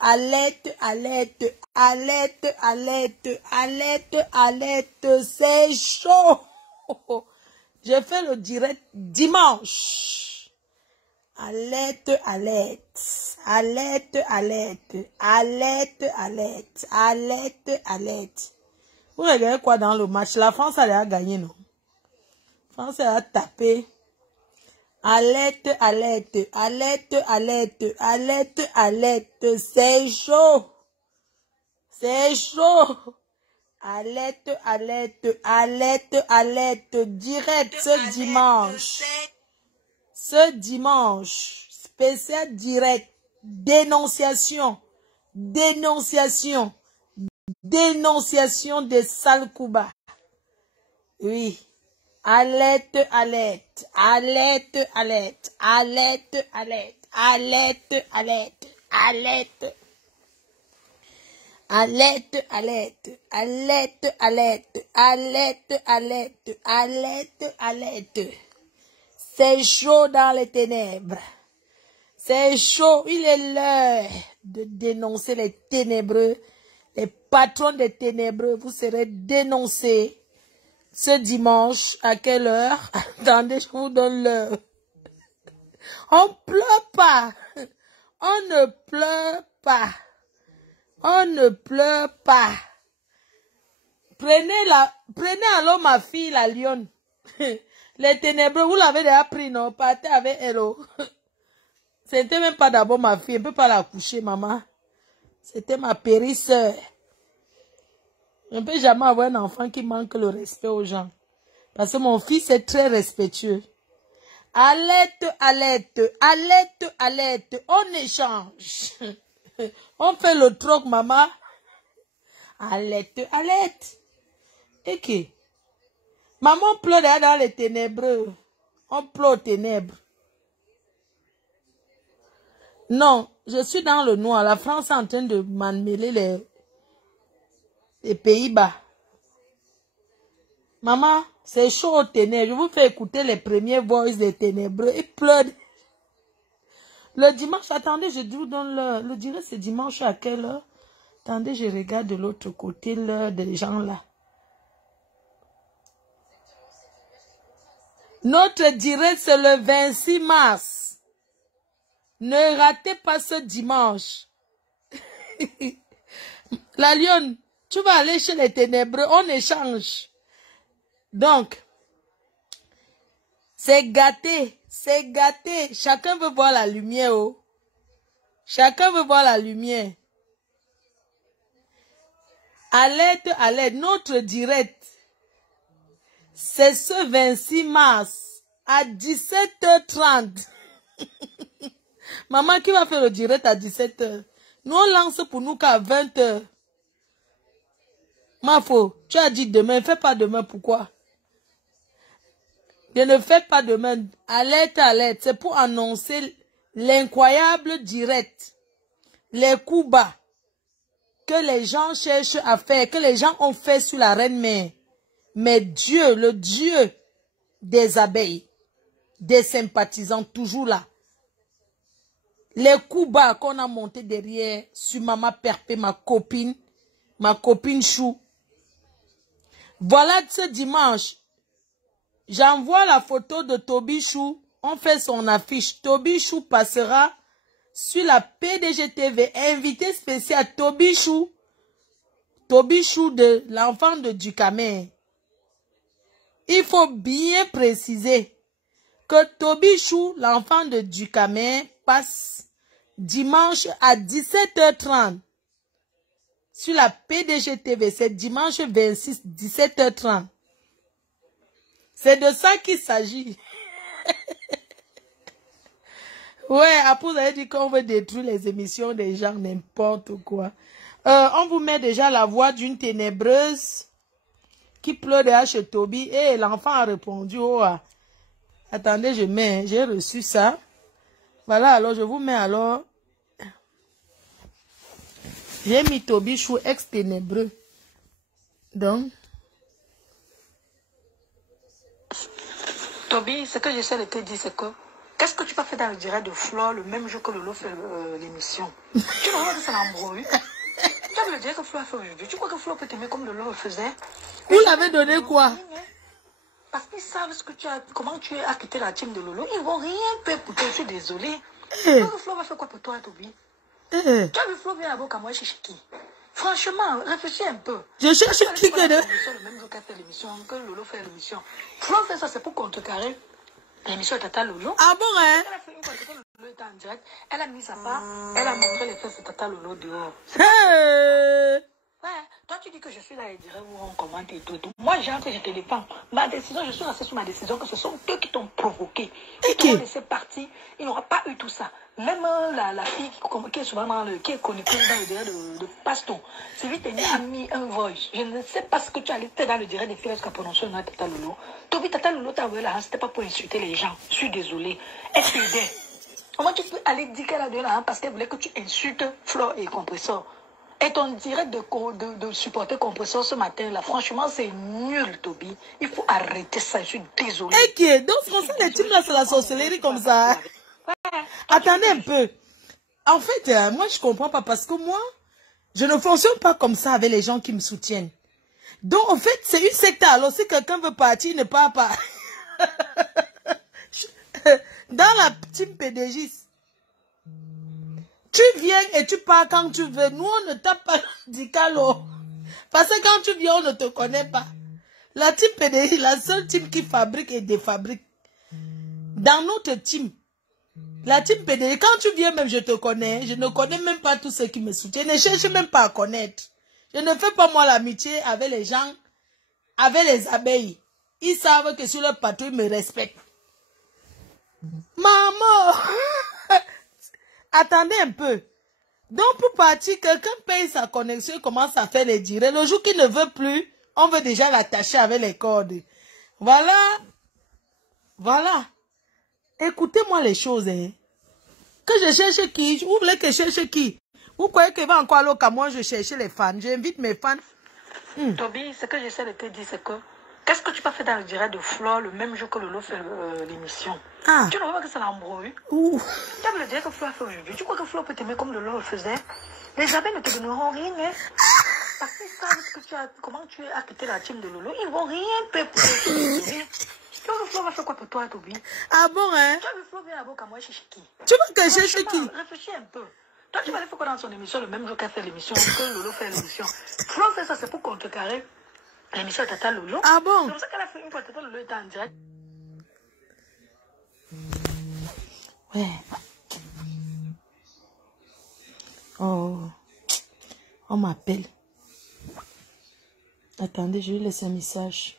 alerte, alerte, alerte, alerte, alerte, alerte, c'est chaud. Je fais le direct dimanche. Alerte, alerte, alerte, alerte, alerte, alerte, alerte, alerte. Vous regardez quoi dans le match? La France a gagné, non? La France a tapé. Alerte, alerte, alerte, alerte, alerte, alerte, c'est chaud. C'est chaud. Alerte, alerte, alerte, alerte, direct ce dimanche. Ce dimanche, spécial direct, dénonciation, dénonciation, dénonciation des sales Cuba. Oui. Alerte, alerte, alerte, alerte, alerte, alerte, alerte, alerte, alerte. Alerte, alerte, alerte, alerte, alerte, alerte, alerte, alerte. C'est chaud dans les ténèbres. C'est chaud. Il est l'heure de dénoncer les ténébreux. Les patrons des ténébreux, vous serez dénoncés ce dimanche. À quelle heure? Attendez, je vous donne l'heure. On pleure pas. On ne pleure pas. On ne pleure pas. Prenez alors ma fille, la lionne. Les ténébreux, vous l'avez déjà pris, non? Partez avec elle. C'était même pas d'abord ma fille. Je ne peux pas la coucher, maman. C'était ma périsseur. Je ne peux jamais avoir un enfant qui manque le respect aux gens. Parce que mon fils est très respectueux. Alerte, alerte, alerte, alerte. On échange. On fait le troc, maman. Alerte, alerte. Et qui? Maman pleure dans les ténébreux. On pleure aux ténèbres. Non, je suis dans le noir. La France est en train de m'emmêler les Pays-Bas. Maman, c'est chaud aux ténèbres. Je vous fais écouter les premiers voix des ténébreux. Ils pleurent. Le dimanche, attendez, je vous donne l'heure. Le direct, c'est dimanche à quelle heure? Attendez, je regarde de l'autre côté l'heure des gens là. Notre direct, c'est le 26 mars. Ne ratez pas ce dimanche. La lionne, tu vas aller chez les ténébreux, on échange. Donc, c'est gâté, c'est gâté. Chacun veut voir la lumière. Oh. Chacun veut voir la lumière. Alerte, alerte, notre direct, c'est ce 26 mars à 17h30. Maman, qui va faire le direct à 17h? Nous, on lance pour nous qu'à 20h. Ma faux, tu as dit demain, fais pas demain, pourquoi? Je ne fais pas demain. Alerte, alerte, c'est pour annoncer l'incroyable direct. Les coups bas que les gens cherchent à faire, que les gens ont fait sur la reine-mère. Mais Dieu, le Dieu des abeilles, des sympathisants, toujours là. Les coups bas qu'on a montés derrière sur Maman Perpé, ma copine Chou. Voilà ce dimanche. J'envoie la photo de Toby Chou. On fait son affiche. Toby Chou passera sur la PDG TV. Invité spécial Toby Chou. Toby Chou de l'enfant de Ducamer. Il faut bien préciser que Toby Chou, l'enfant de Ducamer, passe dimanche à 17h30 sur la PDG TV. C'est dimanche 26, 17h30. C'est de ça qu'il s'agit. Ouais, après vous avez dit qu'on veut détruire les émissions des gens, n'importe quoi. On vous met déjà la voix d'une ténébreuse qui pleure derrière chez Toby. Et l'enfant a répondu, oh, attendez, j'ai reçu ça. Voilà, alors je vous mets alors. J'ai mis Toby Chou ex-ténébreux. Donc. Toby, ce que j'essaie de te dire, c'est que, qu'est-ce Qu'est-ce que tu vas faire dans le direct de Flore le même jour que Lolo fait l'émission? Tu vois que ça l'embrouille. Tu as le direct que Flore fait aujourd'hui. Tu crois que Flore peut t'aimer comme Lolo le faisait? Vous l'avez donné quoi? Parce qu'ils savent ce que tu as, comment tu as quitté la team de Lolo. Ils ne vont rien faire pour toi. Je suis désolée. Tu crois que Flore va faire quoi pour toi, Toby? Tu as vu Flore vient là-bas à moi chez qui? Franchement, réfléchis un peu. Je cherche qui que de... Le même jour qu'elle fait l'émission, que Lolo fait l'émission. Flore fait ça, c'est pour contrecarrer l'émission de Tata Lolo. Ah bon, hein? Elle a fait une fois que Lolo était en direct. Elle a mis sa part. Elle a montré les fesses de Tata Lolo dehors. Ouais, toi tu dis que je suis là et dirais où on commente et tout. Moi, genre que je te défends. Ma décision, je suis restée sur ma décision que ce sont eux qui t'ont provoqué. Ils t'ont laissé partir. Il n'aura pas eu tout ça. Même la fille qui est souvent qui est connue dans le direct de Paston. C'est lui qui a mis un voice. Je ne sais pas ce que tu allais faire dans le direct des filles qui a prononcé le nom de Tata Lolo. Toby, Tata Lolo t'a envoyé là, c'était pas pour insulter les gens. Je suis désolée. Elle t'aidait. Comment tu peux aller dire qu'elle a donné là parce qu'elle voulait que tu insultes Flore et Compresseur? Et ton direct de supporter Compresseur ce matin là, franchement c'est nul, Toby. Il faut arrêter ça, je suis désolée. Et qui est? Donc ce qu'on fait les teams là, c'est la sorcellerie comme ça. Attendez un peu. En fait, moi je comprends pas parce que moi, je ne fonctionne pas comme ça avec les gens qui me soutiennent. Donc en fait, c'est une secte. Alors si quelqu'un veut partir, ne part pas. Dans la team PDG, tu viens et tu pars quand tu veux. Nous, on ne tape pas du calo. Parce que quand tu viens, on ne te connaît pas. La team PDG, la seule team qui fabrique et défabrique. Dans notre team, la team PDG, quand tu viens même, je te connais. Je ne connais même pas tous ceux qui me soutiennent. Je ne cherche même pas à connaître. Je ne fais pas moi l'amitié avec les gens, avec les abeilles. Ils savent que sur leur patrouille, ils me respectent. Maman! Attendez un peu. Donc pour partir, quelqu'un paye sa connexion et commence à faire les directs. Le jour qu'il ne veut plus, on veut déjà l'attacher avec les cordes. Voilà. Voilà. Écoutez-moi les choses. Hein. Que je cherche qui? Vous voulez que je cherche qui? Vous croyez qu'il va encore aller au Cameroun, je cherche les fans. J'invite mes fans. Toby, ce que j'essaie de te dire, c'est que qu'est-ce que tu vas faire dans le direct de Flore le même jour que Lolo fait l'émission? Tu ne vois pas que ça l'embrouille? Tu as le direct que Flore fait aujourd'hui. Tu crois que Flore peut t'aimer comme Lolo le faisait? Les abeilles ne te donneront rien. Hein? Parce qu'ils savent ce que tu as, comment tu as quitté la team de Lolo. Ils ne vont rien faire pour te donner. Tu vois que Flore va faire quoi pour toi, Toby? Ah bon, hein? Tu as vu Flore vient à moi chez qui? Tu vois que je cherche qui? Réfléchis un peu. Toi, tu vas aller faire quoi dans son émission le même jour qu'elle fait l'émission, que Lolo fait l'émission? Flore fait ça, c'est pour contrecarrer l'émission de Tata Lolo. Ah bon? C'est pour ça qu'elle a fait une fois Tata Lolo était en direct. Ouais. Oh. On m'appelle. Attendez, je lui laisse un message.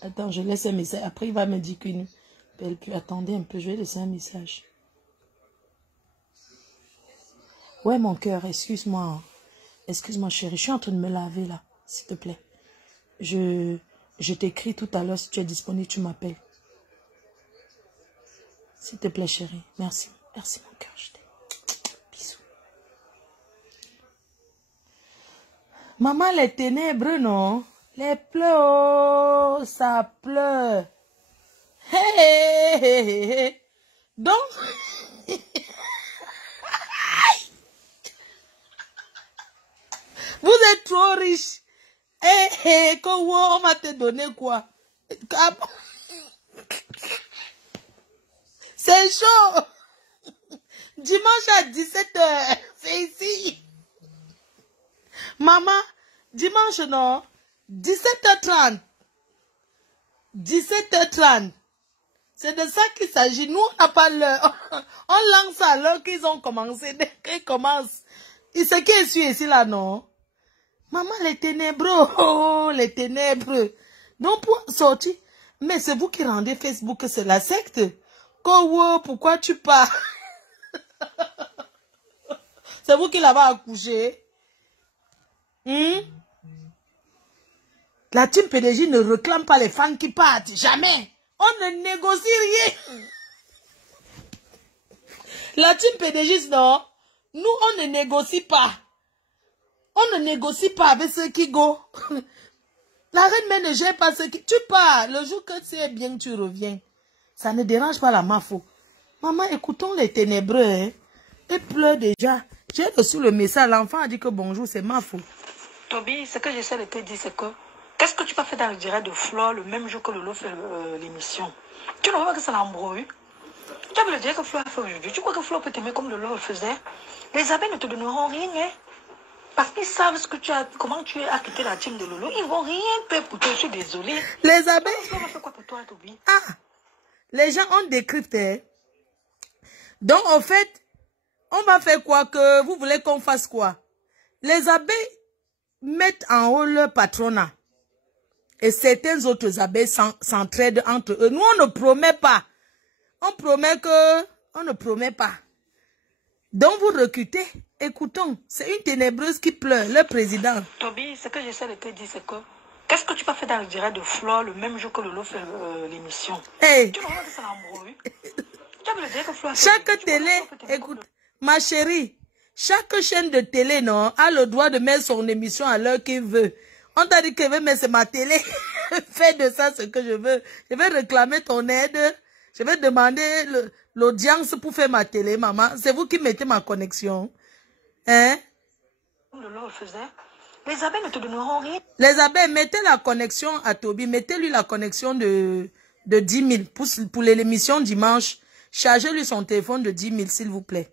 Attends, je laisse un message. Après, il va me dire qu'il ne appelle plus. Attendez un peu, je vais laisser un message. Ouais, mon cœur, excuse-moi. Excuse-moi, chérie. Je suis en train de me laver, là. S'il te plaît. Je t'écris tout à l'heure. Si tu es disponible, tu m'appelles. S'il te plaît, chérie. Merci. Merci, mon cœur. Je t'aime. Bisous. Maman, les ténèbres, non? Les pleurs, ça pleure. Hey, hey, hey, hey. Donc, vous êtes trop riche. Hé, hé, comment on va te donner quoi? C'est chaud. Dimanche à 17h, c'est ici. Maman, dimanche non, 17h30. 17h30. C'est de ça qu'il s'agit. Nous, on n'a pas l'heure. On lance à l'heure qu'ils ont commencé. Dès qu'ils commencent. Et ce qui est sûr ici, là, non? Maman, les ténébreux. Oh, les ténèbres. Donc, pour sortir. Mais c'est vous qui rendez Facebook que c'est la secte. Oh, pourquoi tu pars? C'est vous qui l'avez accouché. La team PDG ne réclame pas les fans qui partent. Jamais. On ne négocie rien. La team PDG, non. Nous, on ne négocie pas. On ne négocie pas avec ceux qui go. La reine mère ne gère pas ce qui... Tu pars, le jour que c'est bien, tu reviens. Ça ne dérange pas la mafo. Maman, écoutons les ténébreux, hein. Elle pleure déjà. J'ai reçu le message, l'enfant a dit que bonjour, c'est ma faute. Toby, ce que j'essaie de te dire, c'est que qu'est-ce que tu peux faire dans le direct de Flore le même jour que Lolo fait l'émission? Tu ne vois pas que ça l'embrouille? Tu as vu le direct que Flore a fait aujourd'hui? Tu crois que Flore peut t'aimer comme Lolo le faisait? Les abeilles ne te donneront rien, hein? Parce qu'ils savent ce que tu as, comment tu as quitté la team de Lolo. Ils vont rien faire pour toi, je suis désolée. Les abeilles... Flore va faire quoi pour toi, Toby? Ah! Les gens ont décrypté. Donc, en fait, on va faire quoi? Que vous voulez qu'on fasse quoi? Les abeilles mettent en haut leur patronat. Et certaines autres abeilles s'entraident entre eux. Nous, on ne promet pas. On promet que... On ne promet pas. Donc, vous recrutez. Écoutons, c'est une ténébreuse qui pleure, le président. Toby, ce que j'essaie de te dire, c'est que... Qu'est-ce que tu peux faire dans le direct de Flore le même jour que Lolo fait l'émission? Hey. Tu ne vois pas que ça l'embrouille? Tu as vu le direct que Flore a fait Chaque télé, écoute, ma chérie, chaque chaîne de télé, non, a le droit de mettre son émission à l'heure qu'il veut. On t'a dit que mais c'est ma télé. Fais de ça ce que je veux. Je vais réclamer ton aide. Je vais demander l'audience pour faire ma télé, maman. C'est vous qui mettez ma connexion. Hein? Lolo faisait. Les abeilles ne te donneront rien. Les abeilles, mettez la connexion à Toby. Mettez-lui la connexion de 10 000 pour l'émission dimanche. Chargez-lui son téléphone de 10 000, s'il vous plaît.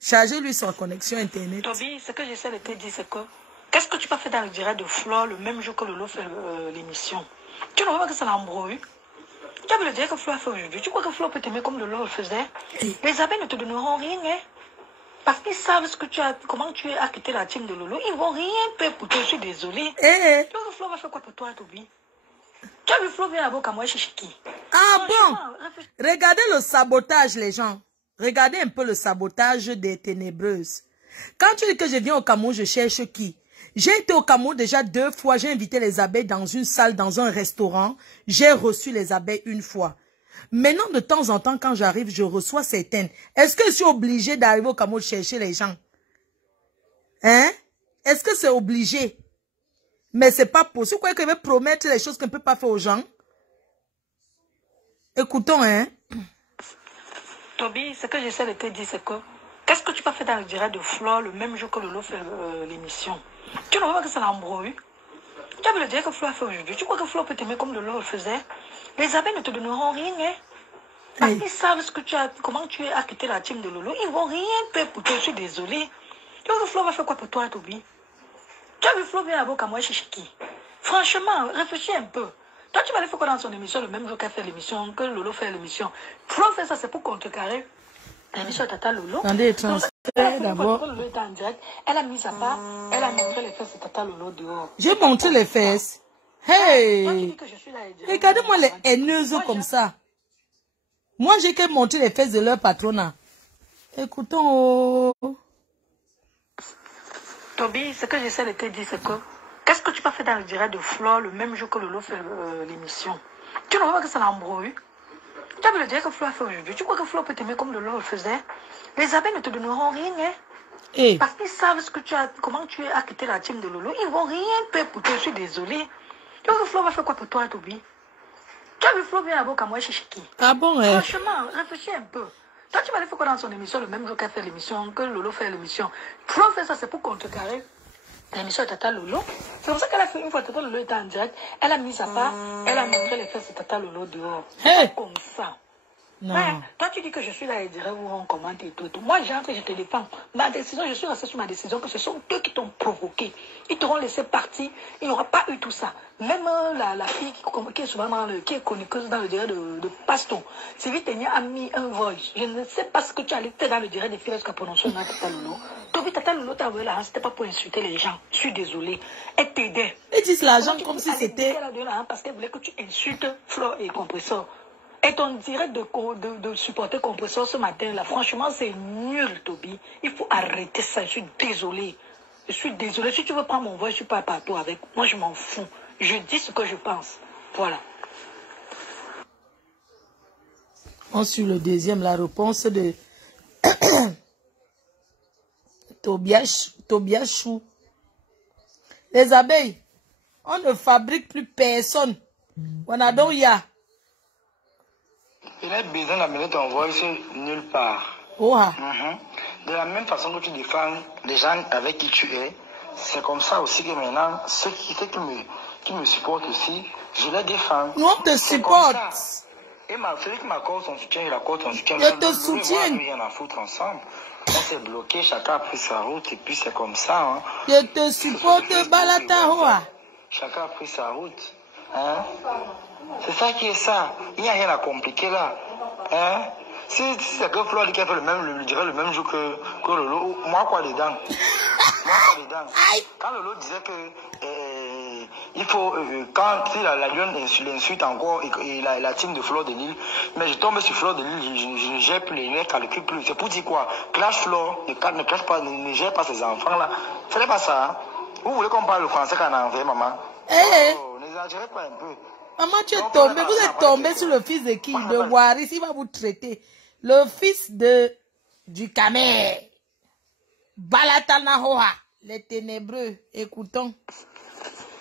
Chargez-lui son connexion Internet. Toby, ce que j'essaie de te dire, c'est que... Qu'est-ce que tu peux faire dans le direct de Flore le même jour que Lolo fait l'émission? Tu ne vois pas que ça l'embrouille? Tu as vu le direct que Flore a fait aujourd'hui? Tu crois que Flore peut t'aimer comme Lolo le faisait? Les abeilles ne te donneront rien, hein? Parce qu'ils savent ce que tu as, comment tu as quitté la team de Lolo. Ils vont rien faire pour toi, je suis désolée. Tu vois que Flore va faire quoi pour toi, Toby? Tu as vu Flore vient à Kamoué chez Chiki? Ah bon? Regardez le sabotage, les gens. Regardez un peu le sabotage des ténébreuses. Quand tu dis que je viens au Cameroun, je cherche qui? J'ai été au Cameroun déjà 2 fois. J'ai invité les abeilles dans une salle, dans un restaurant. J'ai reçu les abeilles 1 fois. Maintenant, de temps en temps, quand j'arrive, je reçois certaines. Est-ce que je suis obligée d'arriver au Cameroun chercher les gens? Hein? Est-ce que c'est obligé? Mais c'est pas possible. Quoi que je vais promettre les choses qu'on ne peut pas faire aux gens? Écoutons, hein? Toby, ce que j'essaie de te dire, c'est que... Qu'est-ce que tu peux faire dans le direct de Flore le même jour que Lolo fait l'émission? Tu ne vois pas que ça l'embrouille? Tu as vu le direct que Flore a fait aujourd'hui? Tu crois que Flore peut t'aimer comme Lolo le faisait? Les abeilles ne te donneront rien, hein? Parce qu'ils savent ce que tu as, comment tu as quitté la team de Lolo. Ils vont rien faire pour toi, je suis désolée. Tu vois que Flore va faire quoi pour toi, Toby? Tu as vu Flore vient à Kamoué chez Chiki? Franchement, réfléchis un peu. Toi, tu vas aller faire quoi dans son émission le même jour qu'elle fait l'émission, que Lolo fait l'émission? Flore fait ça, c'est pour contrecarrer l'émission de Tata Lolo. Attendez, transfert d'abord. Lolo était en direct. Elle a mis à part, elle a montré les fesses de Tata Lolo dehors. J'ai montré les fesses. Hey! Regardez-moi les haineuses comme ça. Moi, j'ai qu'à montrer les fesses de leur patronat. Écoutons. Toby, ce que j'essaie de te dire, c'est que... Qu'est-ce que tu peux faire dans le direct de Flore le même jour que Lolo fait l'émission? Tu ne vois pas que ça l'embrouille? Tu as vu le direct que Flore a fait aujourd'hui? Tu crois que Flore peut t'aimer comme Lolo le faisait? Les abeilles ne te donneront rien, hein? Parce qu'ils savent ce que tu as, comment tu as quitté la team de Lolo. Ils vont rien faire pour toi, je suis désolée. Tu vois que Flore va faire quoi pour toi, Toby? Tu as vu Flore vient à Kamoué chez Chiki? Ah bon, Franchement, réfléchis un peu. Toi, tu vas aller faire quoi dans son émission le même jour qu'elle fait l'émission, que Lolo fait l'émission? Flore fait ça, c'est pour contrecarrer l'émission de Tata Lolo. C'est pour ça qu'elle a fait une fois Tata Lolo était en direct. Elle a mis à part, elle a montré les fesses de Tata Lolo dehors. Comme ça. Non. Ouais, toi, tu dis que je suis là et dirais où on commente et tout. Moi, j'entre et je te défends. Ma décision, je suis restée sur ma décision que ce sont eux qui t'ont provoqué. Ils t'auront laissé partir. Il n'y aura pas eu tout ça. Même la fille qui est souvent qui est chroniqueuse dans le direct de Paston. Sylvie Ténia a mis un voice. Je ne sais pas ce que tu allais faire dans le direct des filles qu'a prononcé dans Tata Lolo. Toby, Tata Lolo t'a envoyé l'argent, c'était pas pour insulter les gens. Je suis désolée. Elle t'aidait. Ils disent l'argent comme si c'était... Elle a donné l'argent parce qu'elle voulait que tu insultes Flore et Compresseur. Et ton direct de supporter Compresseur ce matin, là, franchement, c'est nul, Toby. Il faut arrêter ça. Je suis désolée. Je suis désolée. Si tu veux prendre mon voix, je suis pas partout avec. Moi, je m'en fous. Je dis ce que je pense. Voilà. Ensuite, le deuxième, la réponse de Tobias Chou. Les abeilles, On ne fabrique plus personne. Wanadoya. Il a besoin d'amener ton voice nulle part. Oha. De la même façon que tu défends les gens avec qui tu es, c'est comme ça aussi que maintenant, ceux qui me supportent aussi, je les défends. Nous, on te supporte. Et celui qui m'accorde son soutien, il accorde son soutien. Je te soutiens. Nous, rien à foutre ensemble. On s'est bloqué, chacun a pris sa route, et puis c'est comme ça. Hein. Je te supporte, Balata Hoa. Chacun a pris sa route. Hein? C'est ça qui est ça. Il n'y a rien à compliquer là. Hein? Si c'est que Flo qui a fait le même jour que Lolo, moi quoi dedans? Moi quoi dedans? Quand Lolo disait que il faut, quand la lionne l'insulte encore et la team de Fleur de Lille, mais je tombe sur Fleur de Lille, je ne gère plus les mecs, calcule plus. C'est pour dire quoi? Clash Fleur, ne clash pas, ne gère pas ces enfants là. Ce n'est pas ça. Hein? Vous voulez qu'on parle le français qu'on a envoyé, maman? Oh, n'exagérez pas un peu. Maman, tu es tombé, vous êtes tombé sur le fils de qui? De Waris, il va vous traiter. Le fils du Kamer. Balatana Hoa. Les ténébreux, écoutons.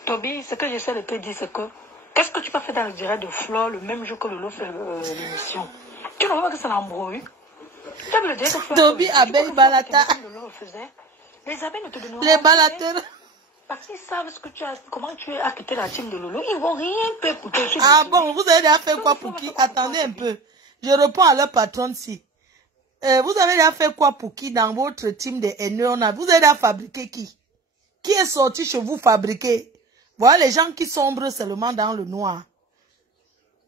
Toby, ce que j'essaie de te dire, c'est que qu'est-ce que tu peux faire dans le direct de Flo le même jour que Lolo fait l'émission? Tu ne vois pas que ça l'embrouille? Toby, abeille, balata. Les abeilles ne te donneront les balateurs. Parce qu'ils savent ce que tu as, comment tu as quitté la team de Lolo. Ils vont rien faire pour te. Ah bon, vous avez déjà fait quoi pour qui? Attendez un peu. Je réponds à leur patronne si. Vous avez déjà fait quoi pour qui dans votre team de haineux? Vous avez déjà fabriqué qui? Qui est sorti chez vous fabriquer? Voilà les gens qui sombrent seulement dans le noir.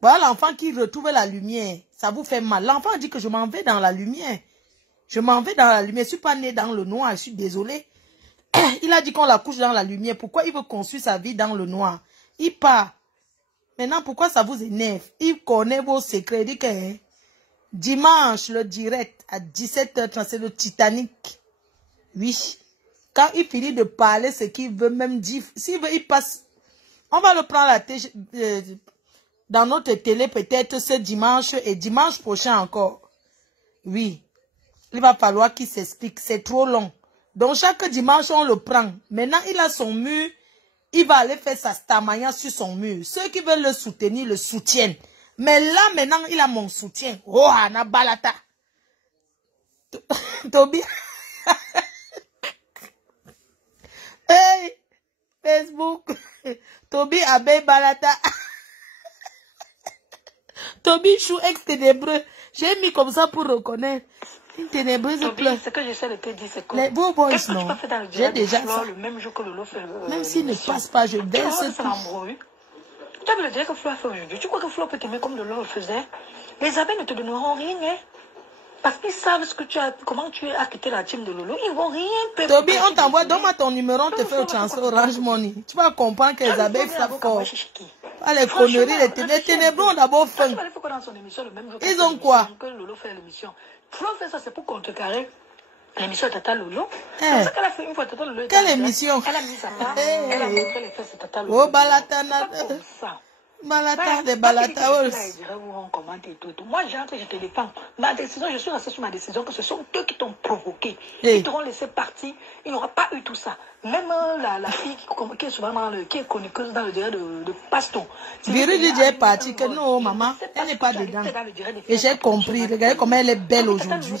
Voilà l'enfant qui retrouve la lumière. Ça vous fait mal. L'enfant dit que je m'en vais dans la lumière. Je m'en vais dans la lumière. Je ne suis pas né dans le noir. Je suis désolé. Il a dit qu'on la couche dans la lumière. Pourquoi il veut construire sa vie dans le noir? Il part. Maintenant, pourquoi ça vous énerve? Il connaît vos secrets. Il dit que dimanche, le direct, à 17h30, c'est le Titanic. Oui. Quand il finit de parler ce qu'il veut, même dire, s'il veut, il passe. On va le prendre dans notre télé peut-être ce dimanche et dimanche prochain encore. Oui. Il va falloir qu'il s'explique. C'est trop long. Donc, chaque dimanche, on le prend. Maintenant, il a son mur. Il va aller faire sa stamaya sur son mur. Ceux qui veulent le soutenir, le soutiennent. Mais là, maintenant, il a mon soutien. Oh, Anna Balata. Toby. Hey, Facebook. Toby Abbey Balata. Toby Chou ex-ténébreux. J'ai mis comme ça pour reconnaître. Une ténébreuse pleure. Ce que j'essaie de te dire, c'est que les beaux boys, non. J'ai déjà Flo, ça. le même jour que Lolo fait même s'il ne passe pas, je baisse tout. Tu as vu le direct que Flo a fait aujourd'hui. Tu crois que Flo peut t'aimer comme Lolo le faisait? Les abeilles ne te donneront rien, hein? Parce qu'ils savent ce que tu as, comment tu as quitté la team de Lolo. Ils vont rien faire. Toby, on t'envoie, donne-moi ton numéro, on te fait le transfert Orange Money. Tu vas comprendre que les abeilles frappent fort. Pas les conneries, les ténébreux ont d'abord faim. Ils ont quoi? Flo fait ça, c'est pour contrecarrer l'émission de Tata Lolo. C'est ça qu'elle a fait une fois Tata Lolo. Quelle émission? Elle a mis sa part. Elle a montré les fesses de Tata Lolo. Oh, Balatana. Balata de Balata. Moi, j'entre et je te défends. Ma décision, je suis restée sur ma décision que ce sont eux qui t'ont provoqué. Ils t'auront laissé partir. Il n'y aura pas eu tout ça. Même la fille qui est souvent qui est chroniqueuse dans le direct de Paston. Viril est partie que non, maman, elle n'est pas dedans. Et j'ai compris. Regardez comment elle est belle aujourd'hui.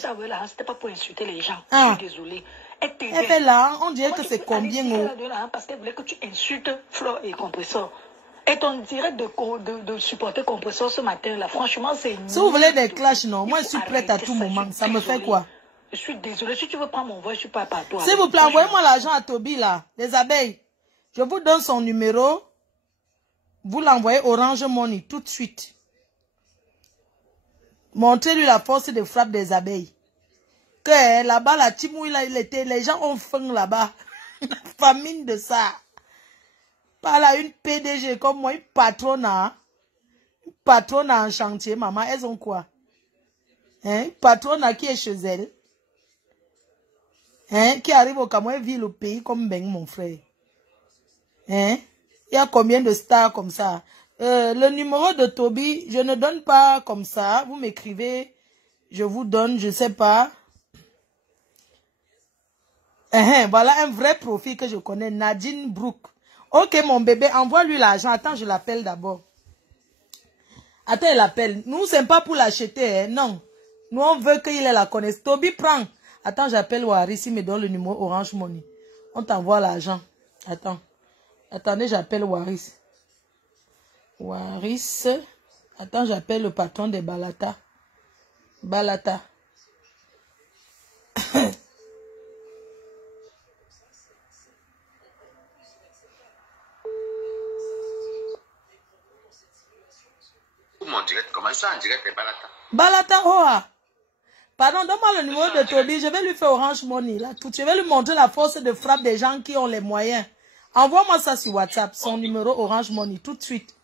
C'était pas pour insulter les gens. Ah. Je suis désolée. Elle fait là, on dirait que c'est combien haut. Parce qu'elle voulait que tu insultes Flo et Compresseur. Et ton direct de supporter Compresseur ce matin, là, franchement, c'est... Si vous voulez des clashs, non, moi je suis prête à tout moment. Ça me fait quoi? Je suis désolée. Si tu veux prendre mon voix, je suis pas par toi. S'il vous plaît, envoyez-moi l'argent à Toby, là. Les abeilles. Je vous donne son numéro. Vous l'envoyez Orange Money tout de suite. Montrez-lui la force de frappe des abeilles. Que là-bas, la Timou, il était, les gens ont faim là-bas. Famine de ça. Par là, une PDG comme moi, une patronne en chantier, maman, elles ont quoi? Hein? Une patronne qui est chez elle. Hein? Qui arrive au Cameroun, elle vit le pays comme Ben, mon frère. Hein? Il y a combien de stars comme ça? Le numéro de Toby, je ne donne pas comme ça. Vous m'écrivez, je vous donne, je sais pas. Voilà un vrai profil que je connais, Nadine Brooke. Ok, mon bébé, envoie-lui l'argent. Attends, je l'appelle d'abord. Attends, il l'appelle. Nous, c'est pas pour l'acheter, hein. Non. Nous, on veut qu'il ait la connaissance. Toby, prends. Attends, j'appelle Waris. Il me donne le numéro Orange Money. On t'envoie l'argent. Attends. Attendez, j'appelle Waris. Waris. Attends, j'appelle le patron des Balata. Balata. Mon direct, comment ça en direct est Balata? Balata, oh. Pardon, donne-moi le numéro de Toby. Je vais lui faire Orange Money. Là, tout. Je vais lui montrer la force de frappe des gens qui ont les moyens. Envoie-moi ça sur WhatsApp, son numéro Orange Money, tout de suite.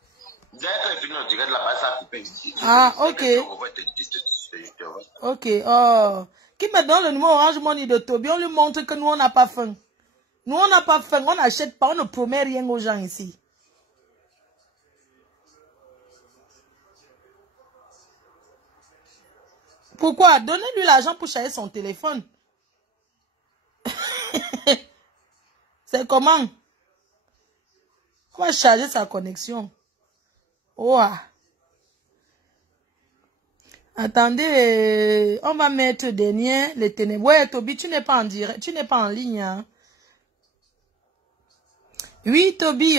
Ah, ok. Ok, oh. Qui me donne le numéro Orange Money de Toby? On lui montre que nous, on n'a pas faim. Nous, on n'a pas faim, on n'achète pas, on ne promet rien aux gens ici. Pourquoi? Donnez-lui l'argent pour charger son téléphone. C'est comment? On va charger sa connexion. Oh. Attendez, on va mettre des liens, les ténèbres. Ouais, Toby, tu n'es pas en direct, tu n'es pas en ligne. Hein? Oui, Toby,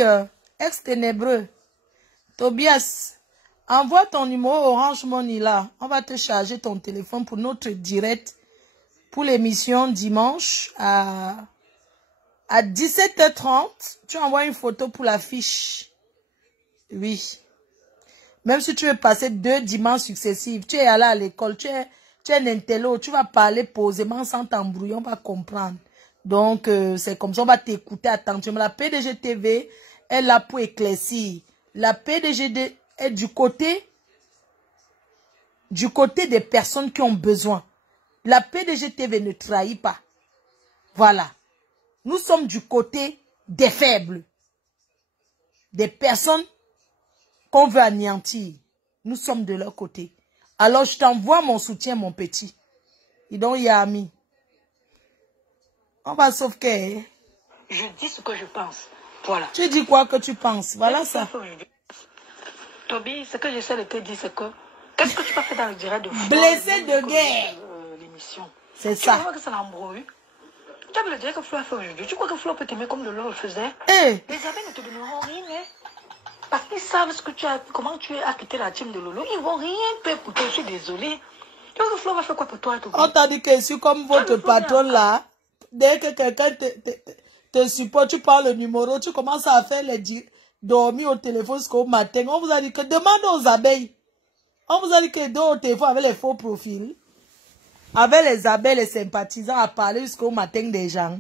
ex-ténébreux. Tobias, envoie ton numéro Orange Money là. On va te charger ton téléphone pour notre direct. Pour l'émission dimanche à 17h30. Tu envoies une photo pour l'affiche. Oui. Même si tu veux passer 2 dimanches successifs, tu es allé à l'école, tu es un intello, tu vas parler posément sans t'embrouiller, on va comprendre. Donc, c'est comme ça, on va t'écouter attentivement. La PDG TV est là pour éclaircir. La PDG est du côté des personnes qui ont besoin. La PDG TV ne trahit pas. Voilà. Nous sommes du côté des faibles. Des personnes qu'on veut anéantir. Nous sommes de leur côté. Alors, je t'envoie mon soutien, mon petit. Et donc, Yami. On va sauvegarder. Je dis ce que je pense. Voilà. Tu dis quoi que tu penses? Voilà ça. Toby, ce que j'essaie de te dire, c'est que... Qu'est-ce que tu vas faire dans le direct de Flo? Blessé de guerre. L'émission. C'est ça. Tu vois que ça l'embrouille. Tu as vu le direct que Flo a fait aujourd'hui. Tu crois que Flo peut t'aimer comme le faisait? Hey. Les amis ne te donneront rien, hein? Parce qu'ils savent ce que tu as, comment tu as quitté la team de Lolo. Ils ne vont rien faire pour toi. Je suis désolée. Tu vois que Flo va faire quoi pour toi, Toby? On t'a dit que je suis comme votre patron là. Dès que quelqu'un te supporte, tu parles le numéro, tu commences à faire dormir au téléphone jusqu'au matin. On vous a dit que demande aux abeilles. On vous a dit que dors au téléphone avec les faux profils. Avec les abeilles, les sympathisants à parler jusqu'au matin des gens.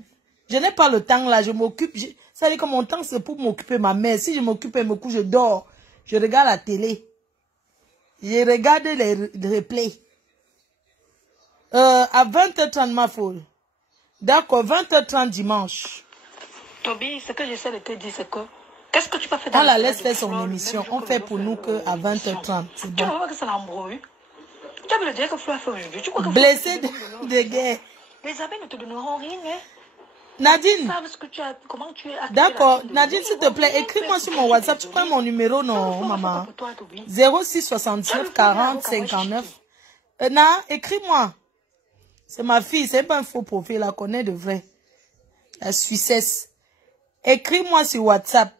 Je n'ai pas le temps là, je m'occupe. Ça veut dire que mon temps c'est pour m'occuper de ma mère. Si je m'occupe et me couche, je dors. Je regarde la télé. Je regarde les replays. À 20h30 ma folle. D'accord, 20h30 dimanche. Toby, ce que j'essaie de te dire, c'est que... Qu'est-ce que tu vas faire dans la laisse faire son émission. On fait pour nous qu'à 20h30. C'est bon. Tu vois que ça l'embrouille. Tu as vu le direct que Flo a fait aujourd'hui. Tu crois que blessé de guerre. Les abeilles ne te donneront rien, hein? Nadine. Comment tu es. D'accord. Nadine, s'il te plaît, écris-moi sur mon WhatsApp. Tu prends mon numéro, non, maman. 06 69 40 59. Écris-moi. C'est ma fille. C'est pas un faux profil. La connaît de vrai. La Suissesse. Écris-moi sur WhatsApp.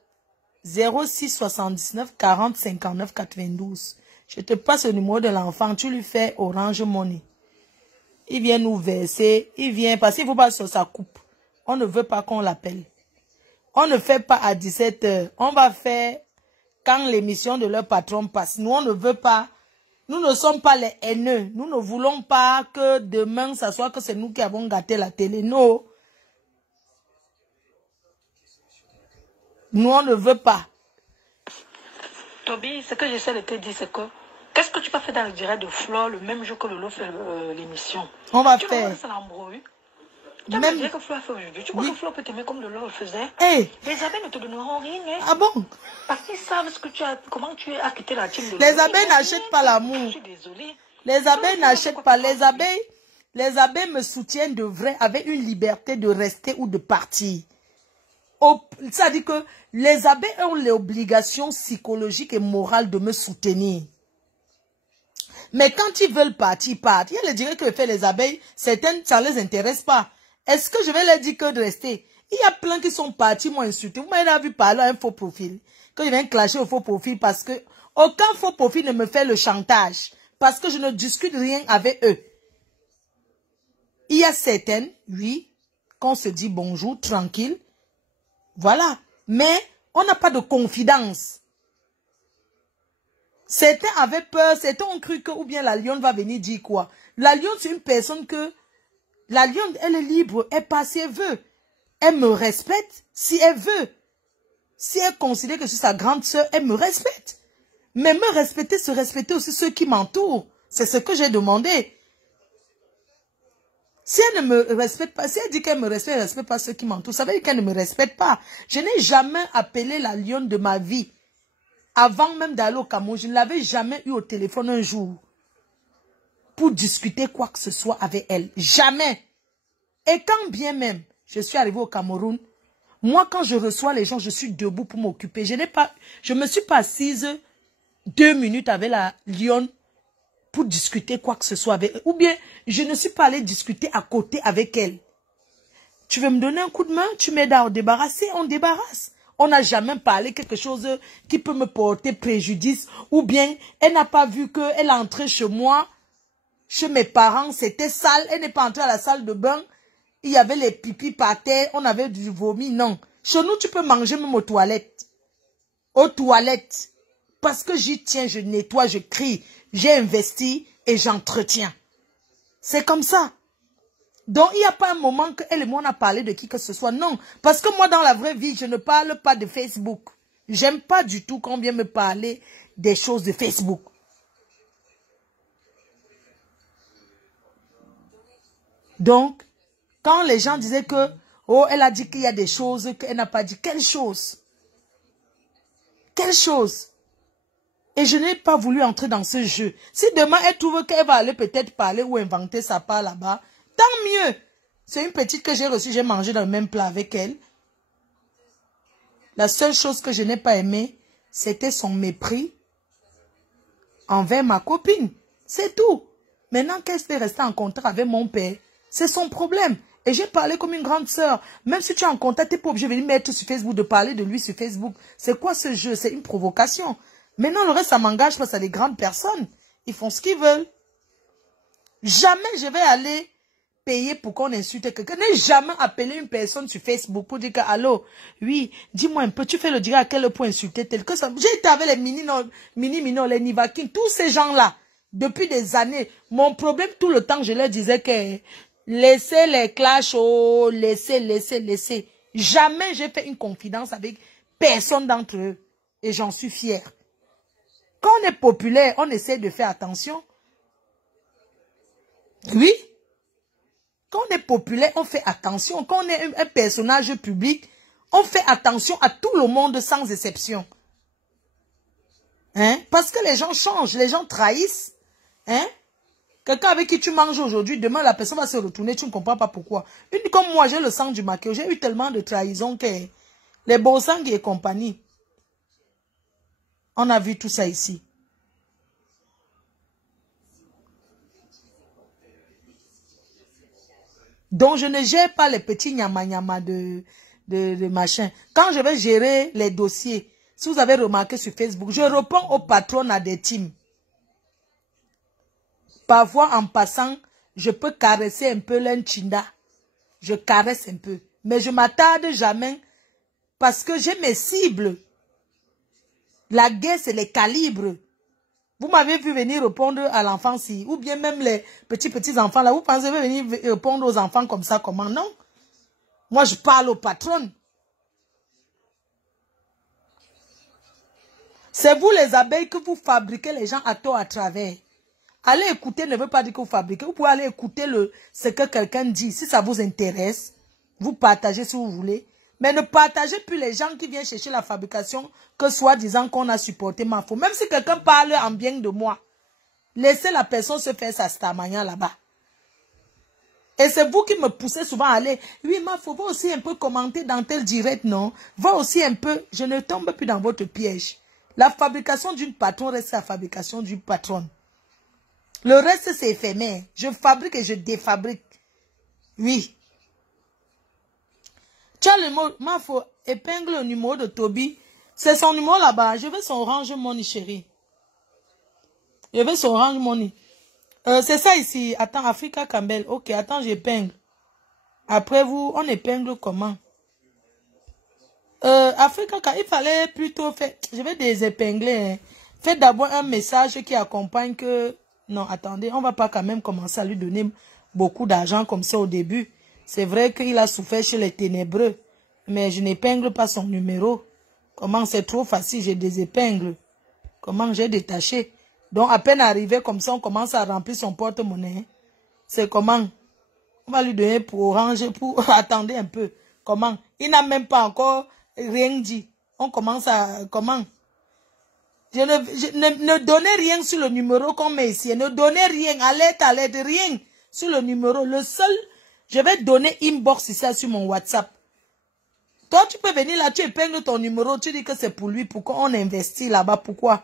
06 79 40 59 92. Je te passe le numéro de l'enfant. Tu lui fais Orange Money. Il vient nous verser. Il vient parce qu'il ne faut pas sur sa coupe. On ne veut pas qu'on l'appelle. On ne fait pas à 17h. On va faire quand l'émission de leur patron passe. Nous, on ne veut pas. Nous ne sommes pas les haineux. Nous ne voulons pas que demain, ça soit que c'est nous qui avons gâté la télé. Non. Nous, on ne veut pas. Toby, ce que j'essaie de te dire, c'est que... Qu'est-ce que tu vas faire dans le direct de Flo le même jour que Lolo fait l'émission? On va faire. Tu vois que ça l'embrouille. Tu as vu le direct que Flo a fait aujourd'hui. Tu crois que Flo peut t'aimer comme Lolo le faisait? Hey. Les abeilles ne te donneront rien, hein? Ah bon? Parce qu'ils savent ce que tu as, comment tu as quitté la team de Lolo. Les abeilles n'achètent pas l'amour. Je suis désolée. Les abeilles n'achètent pas. Les abeilles me soutiennent de vrai avec une liberté de rester ou de partir. Ça dit que les abeilles ont l'obligation psychologique et morale de me soutenir. Mais quand ils veulent partir, ils partent. Il y a le direct que fait les abeilles, certaines, ça ne les intéresse pas. Est-ce que je vais leur dire que de rester? Il y a plein qui sont partis, m'ont insulté. Vous m'avez vu parler à un faux profil. Que je viens clasher au faux profil parce que aucun faux profil ne me fait le chantage. Parce que je ne discute rien avec eux. Il y a certaines, oui, qu'on se dit bonjour, tranquille. Voilà. Mais on n'a pas de confidence. Certains avaient peur, certains ont cru que, ou bien la lionne va venir dire quoi. La lionne, c'est une personne que, la lionne, elle est libre, elle passe si elle veut. Elle me respecte si elle veut. Si elle considère que je suis sa grande sœur, elle me respecte. Mais me respecter, c'est respecter aussi ceux qui m'entourent. C'est ce que j'ai demandé. Si elle ne me respecte pas, si elle dit qu'elle me respecte, elle ne respecte pas ceux qui m'entourent, ça veut dire qu'elle ne me respecte pas. Je n'ai jamais appelé la lionne de ma vie. Avant même d'aller au Cameroun, je ne l'avais jamais eu au téléphone un jour pour discuter quoi que ce soit avec elle. Jamais. Et quand bien même je suis arrivée au Cameroun, moi quand je reçois les gens, je suis debout pour m'occuper. Je me suis pas assise 2 minutes avec la lionne pour discuter quoi que ce soit avec elle. Ou bien, je ne suis pas allée discuter à côté avec elle. Tu veux me donner un coup de main? Tu m'aides à en débarrasser? On débarrasse. On n'a jamais parlé quelque chose qui peut me porter préjudice. Ou bien, elle n'a pas vu qu'elle est entrée chez moi, chez mes parents, c'était sale. Elle n'est pas entrée à la salle de bain. Il y avait les pipis par terre, on avait du vomi. Non. Chez nous, tu peux manger même aux toilettes. Aux toilettes. Parce que j'y tiens, je nettoie, je crie. J'ai investi et j'entretiens. C'est comme ça. Donc, il n'y a pas un moment qu'elle et moi, on a parlé de qui que ce soit. Non. Parce que moi, dans la vraie vie, je ne parle pas de Facebook. J'aime pas du tout qu'on vienne me parler des choses de Facebook. Donc, quand les gens disaient que, oh, elle a dit qu'il y a des choses qu'elle n'a pas dit. Quelle chose? Quelle chose? Et je n'ai pas voulu entrer dans ce jeu. Si demain, elle trouve qu'elle va aller peut-être parler ou inventer sa part là-bas, tant mieux. C'est une petite que j'ai reçue, j'ai mangé dans le même plat avec elle. La seule chose que je n'ai pas aimée, c'était son mépris envers ma copine. C'est tout. Maintenant qu'elle s'est restée en contact avec mon père, c'est son problème. Et j'ai parlé comme une grande sœur. Même si tu es en contact, tu n'es pas obligé de venir mettre sur Facebook, de parler de lui sur Facebook. C'est quoi ce jeu? C'est une provocation. Maintenant, le reste, ça m'engage parce que c'est des grandes personnes. Ils font ce qu'ils veulent. Jamais je vais aller payer pour qu'on insulte quelqu'un. N'ai jamais appelé une personne sur Facebook pour dire que, allô, oui, dis-moi un peu, tu fais le direct à quel point insulter tel que ça. J'ai été avec les mini-minons, les Nivakin, tous ces gens-là, depuis des années. Mon problème, tout le temps, je leur disais que laissez les clashs, oh, laissez. Jamais j'ai fait une confidence avec personne d'entre eux. Et j'en suis fière. Quand on est populaire, on essaie de faire attention. Oui. Quand on est populaire, on fait attention. Quand on est un personnage public, on fait attention à tout le monde sans exception. Hein? Parce que les gens changent, les gens trahissent. Hein? Quelqu'un avec qui tu manges aujourd'hui, demain la personne va se retourner, tu ne comprends pas pourquoi. Une comme moi, j'ai le sang du maquillage, j'ai eu tellement de trahison que les Bossang et compagnie. On a vu tout ça ici. Donc, je ne gère pas les petits nyama-nyama de machin. Quand je vais gérer les dossiers, si vous avez remarqué sur Facebook, je réponds aux patrons à des teams. Parfois, en passant, je peux caresser un peu l'enchinda. Je caresse un peu. Mais je ne m'attarde jamais parce que j'ai mes cibles. La guerre, c'est les calibres. Vous m'avez vu venir répondre à l'enfant si, ou bien même les petits enfants là, vous pensez venir répondre aux enfants comme ça, comment? Non. Moi, je parle au patron. C'est vous les abeilles que vous fabriquez les gens à tort à travers. Aller écouter ne veut pas dire que vous fabriquez. Vous pouvez aller écouter ce que quelqu'un dit. Si ça vous intéresse, vous partagez si vous voulez. Mais ne partagez plus les gens qui viennent chercher la fabrication que soi-disant qu'on a supporté ma faute. Même si quelqu'un parle en bien de moi, laissez la personne se faire sa stamania là-bas. Et c'est vous qui me poussez souvent à aller. Oui, ma faut aussi un peu commenter dans tel direct, non? Va aussi un peu. Je ne tombe plus dans votre piège. La fabrication d'une patronne reste la fabrication d'une patronne. Le reste, c'est éphémère. Je fabrique et je défabrique. Oui. Tu as le mot, ma faut épingle le numéro de Toby. C'est son numéro là-bas. Je veux son Orange Money, chérie. Je veux son Orange Money. C'est ça ici. Attends, Africa Campbell. Ok, attends, j'épingle. Après vous, on épingle comment? Africa Campbell, il fallait plutôt faire... Je vais désépingler. Hein. Faites d'abord un message qui accompagne que... Non, attendez, on va pas quand même commencer à lui donner beaucoup d'argent comme ça au début. C'est vrai qu'il a souffert chez les ténébreux. Mais je n'épingle pas son numéro. Comment c'est trop facile, je désépingle. Comment j'ai détaché? Donc, à peine arrivé comme ça, on commence à remplir son porte-monnaie. C'est comment? On va lui donner pour Orange, pour... Attendez un peu. Comment? Il n'a même pas encore rien dit. On commence à... Comment? Ne donnez rien sur le numéro qu'on met ici. Ne donnez rien. Alerte, rien sur le numéro. Le seul... Je vais donner inbox ici sur mon WhatsApp. Toi, tu peux venir là, tu épingles ton numéro, tu dis que c'est pour lui. Pourquoi on investit là-bas? Pourquoi?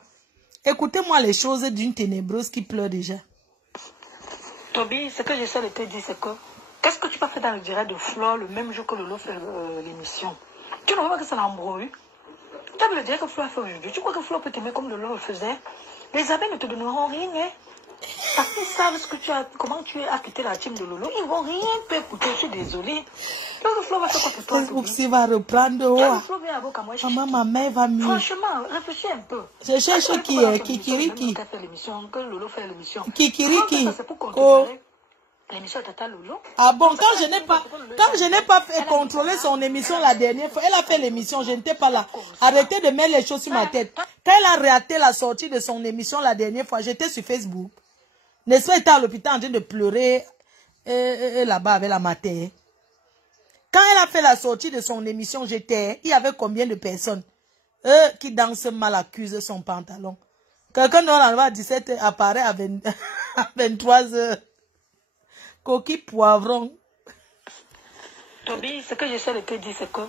Écoutez-moi les choses d'une ténébreuse qui pleure déjà. Toby, ce que j'essaie de te dire, c'est que qu'est-ce que tu peux faire dans le direct de Flore le même jour que Lolo fait l'émission? Tu ne vois pas que ça l'embrouille? Tu as le direct que Flore fait aujourd'hui. Tu crois que Flore peut t'aimer comme Lolo le faisait? Les amis ne te donneront rien, hein? Parce qu'ils savent ce que tu as, comment tu as quitté la team de Lolo. Ils ne vont rien faire pour toi. Je suis désolée. Donc Flore va faire quoi pour toi? Facebook va reprendre. Flore vient avec moi. Maman, ma mère va mieux. Franchement, réfléchis un peu. Je cherche qui est Kikiriki. Que Lolo fait l'émission. Kikiriki. C'est pour contrer l'émission de Tata Lolo. Ah bon, quand je n'ai pas fait contrôler son émission la dernière fois, elle a fait l'émission, je n'étais pas là. Arrêtez de mettre les choses sur ma tête. Quand elle a raté la sortie de son émission la dernière fois, j'étais sur Facebook. N'est-ce pas, elle était à l'hôpital en train de pleurer là-bas avec la mater. Quand elle a fait la sortie de son émission, il y avait combien de personnes? Eux qui dansent mal accusent son pantalon. Quelqu'un dans la 17 apparaît à 23 h. Coquille poivron. Toby, ce que j'essaie de te dire, c'est que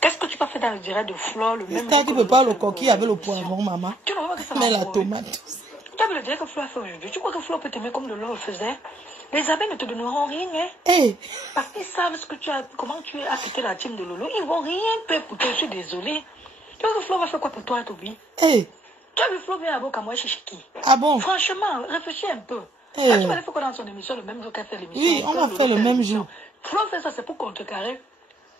qu'est-ce que tu peux faire dans le direct de Flore le même jour? Tu peux pas le coquille avec le poivron, maman. Tu ne vois pas que ça mais la tomate. Tu as le direct que Flore fait aujourd'hui. Tu crois que Flore peut t'aimer comme Lolo le faisait? Les amis ne te donneront rien, hein? Hey. Parce qu'ils savent ce que tu as, comment tu as quitté la team de Lolo. Ils ne vont rien faire pour toi. Je suis désolée. Tu vois que Flore va faire quoi pour toi, Toby? Hey. Tu as vu Flore vient avec moi chez qui? Ah bon? Franchement, réfléchis un peu. Tu vas aller faire quoi dans son émission le même jour qu'elle fait l'émission? Oui, on va faire le même jour. Flore fait ça, c'est pour contrecarrer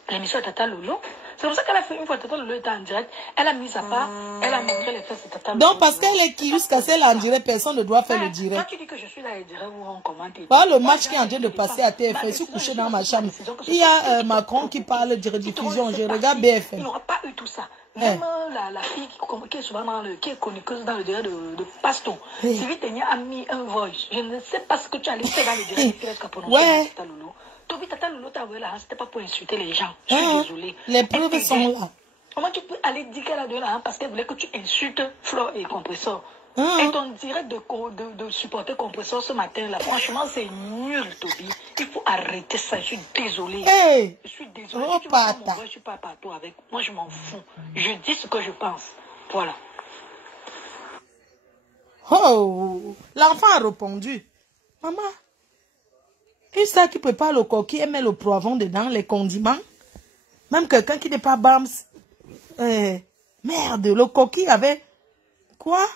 l'émission de Tata Lolo. C'est pour ça qu'elle a fait une fois Tata Lolo était en direct. Elle a mis sa part, elle a montré les fesses de Tata Lolo. Donc, parce qu'elle est qui jusqu'à celle en direct, personne ne doit faire le direct. Quand tu dis que je suis là et direct, où on commente. Voilà le match qui est en train de passer à TF1. Je suis couché dans ma chambre. Il y a Macron qui parle de rediffusion. Je regarde BFM. Il n'aura pas eu tout ça. Même la fille qui est souvent qui est chroniqueuse dans le direct de Paston. Sylvie Ténia a mis un voice. Je ne sais pas ce que tu allais faire dans le direct de Tata Lolo. Toby, Tata Lolo t'a envoyé là, c'était pas pour insulter les gens. Je suis désolée. Les preuves sont là. Comment tu peux aller dire qu'elle a donné là parce qu'elle voulait que tu insultes Flore et Compresseur? Et ton direct de supporter Compresseur ce matin là, franchement, c'est nul, Toby. Il faut arrêter ça. Je suis désolée. Hey. Je suis désolée. Si tu veux pas mon voix, je suis pas partout avec. Moi, je m'en fous. Je dis ce que je pense. Voilà. Oh, l'enfant a répondu. Maman. Et ça qui prépare le coquille et met le poivron dedans, les condiments. Même quelqu'un qui n'est pas bams. Merde, le coquille avait... Quoi?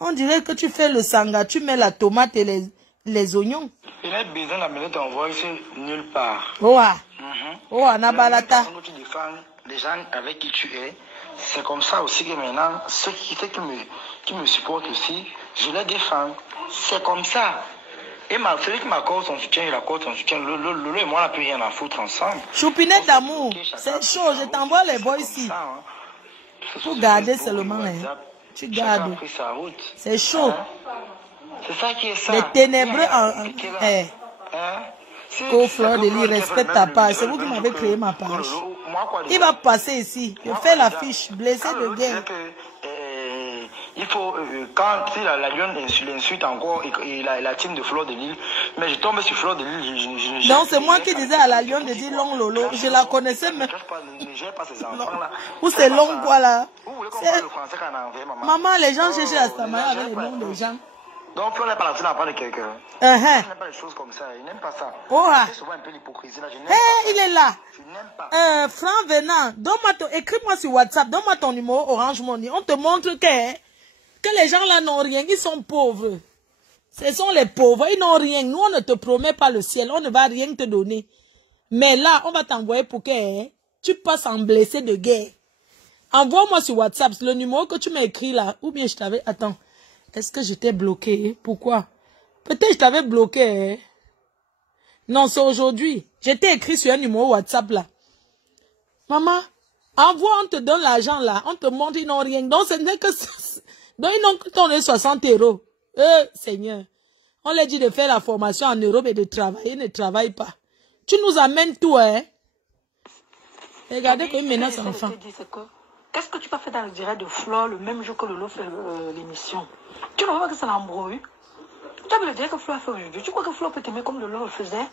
On dirait que tu fais le sanga, tu mets la tomate et les oignons. Il a besoin d'amener ton voice nulle part. Ouah. Oh, Anabalata. Tu défends les gens avec qui tu es. C'est comme ça aussi que maintenant, ceux qui me supportent aussi, je les défends. C'est comme ça. Et celui qui m'accorde son soutien, il accorde son soutien. Lolo et moi, on n'a plus rien à foutre ensemble. Choupinette d'amour, c'est chaud. Je t'envoie les boys ici. Pour garder seulement. Tu gardes. C'est chaud. C'est ça qui est ça. Les ténébreux Flore de lui, respecte ta page. C'est vous qui m'avez créé ma page. Il va passer ici. Je fais l'affiche. Blessé de guerre. il faut, quand si la lionne l'insulte encore, et la team de Fleur de Lille, mais je tombe sur Fleur de Lille, non, c'est moi qui disais à la lionne de dire long lolo, je la connaissais, mais... Ne gère pas ces enfants-là. Ou c'est long quoi là? Vous voulez comprendre le français qu'on a envoyé, maman? Maman, les gens cherchaient à s'amarier avec les noms des gens. Donc, Fleur n'est pas la seule à parler de quelqu'un. Il n'aime pas les choses comme ça, il n'aime pas ça. C'est souvent un peu l'hypocrisie là, je n'aime pas. Il est là. Je n'aime pas. Franck Venant, écris-moi sur WhatsApp, donne-moi ton numéro Orange Money. On te montre que les gens là n'ont rien, ils sont pauvres. Ce sont les pauvres, ils n'ont rien. Nous, on ne te promet pas le ciel, on ne va rien te donner. Mais là, on va t'envoyer pour que tu passes en blessé de guerre. Envoie-moi sur WhatsApp le numéro que tu m'as écrit là. Ou bien je t'avais... Attends. Est-ce que je t'ai bloqué? Pourquoi? Peut-être je t'avais bloqué. Non, c'est aujourd'hui. Je t'ai écrit sur un numéro WhatsApp là. Maman, envoie, on te donne l'argent là. On te montre, ils n'ont rien. Donc, ce n'est que... Donc, ils n'ont que donné 60 €. Seigneur. On leur dit de faire la formation en Europe et de travailler. Ils ne travaillent pas. Tu nous amènes tout, hein? Regardez comme menace enfant. Qu'est-ce que tu vas faire dans le direct de Flore le même jour que Lolo fait l'émission? Tu ne vois pas que ça l'embrouille? Tu as vu le direct que Flore a fait aujourd'hui? Tu crois que Flore peut t'aimer comme Lolo le faisait?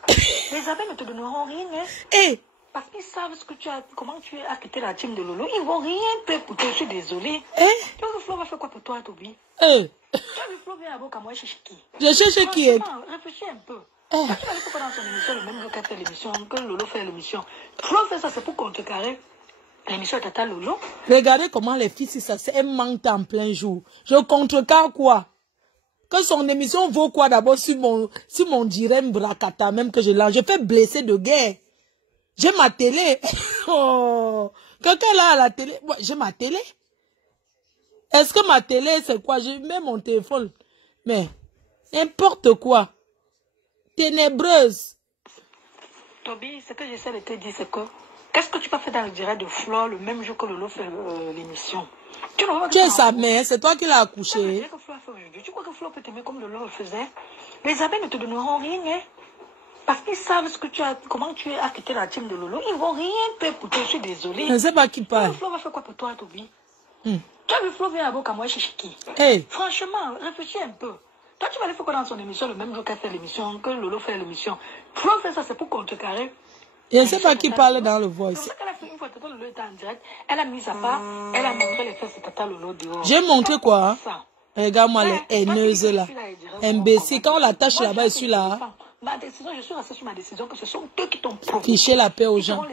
Les abeilles ne te donneront rien, hein? Parce qu'ils savent ce que tu as, comment tu as quitté la team de Lolo. Ils ne vont rien faire pour toi. Je suis désolée. Tu vois que Flore va faire quoi pour toi, Toby? Tu as vu Flore vient à Boka, moi, je cherche qui? Je cherche qui est? Réfléchis un peu. Tu vas aller faire dans son émission le même jour qu'elle fait l'émission, que Lolo fait l'émission. Flore fait ça, c'est pour contrecarrer l'émission de Tata Lolo. Regardez comment les filles, si ça c'est un manque en plein jour. Je contrecarre quoi? Que son émission vaut quoi d'abord sur mon direct bracata même que je lance. Je fais blesser de guerre. J'ai ma télé. Oh. Quelqu'un là à la télé. Ouais, j'ai ma télé. Est-ce que ma télé c'est quoi? Je mets mon téléphone. Mais n'importe quoi. Ténébreuse. Toby, ce que j'essaie de te dire, c'est que qu'est-ce que tu vas faire dans le direct de Flore le même jour que Lolo fait l'émission? Tu es sa mère, c'est toi qui l'as accouché. Tu crois que Flore peut t'aimer comme Lolo le faisait? Les abeilles ne te donneront rien, hein? Parce qu'ils savent ce que tu as, comment tu as quitté la team de Lolo. Ils ne vont rien faire pour toi, je suis désolée. Je ne sais pas qui parle. Flore va faire quoi pour toi, Toby? Tu as vu Flore vient à Boka, moi, chez qui? Franchement, réfléchis un peu. Toi, tu vas aller faire quoi dans son émission le même jour qu'elle fait l'émission, que Lolo fait l'émission? Flore fait ça, c'est pour contrecarrer. Je ne sais pas qui parle dans le voice. Elle a mis à part, elle a montré les fesses de Tata Lolo dehors. J'ai montré quoi? Regarde-moi les haineuses là. Imbécile, quand on l'attache là-bas, je suis là. Ma décision, je suis restée sur ma décision que ce sont eux qui t'ont provoqué. Ficher la paix aux gens.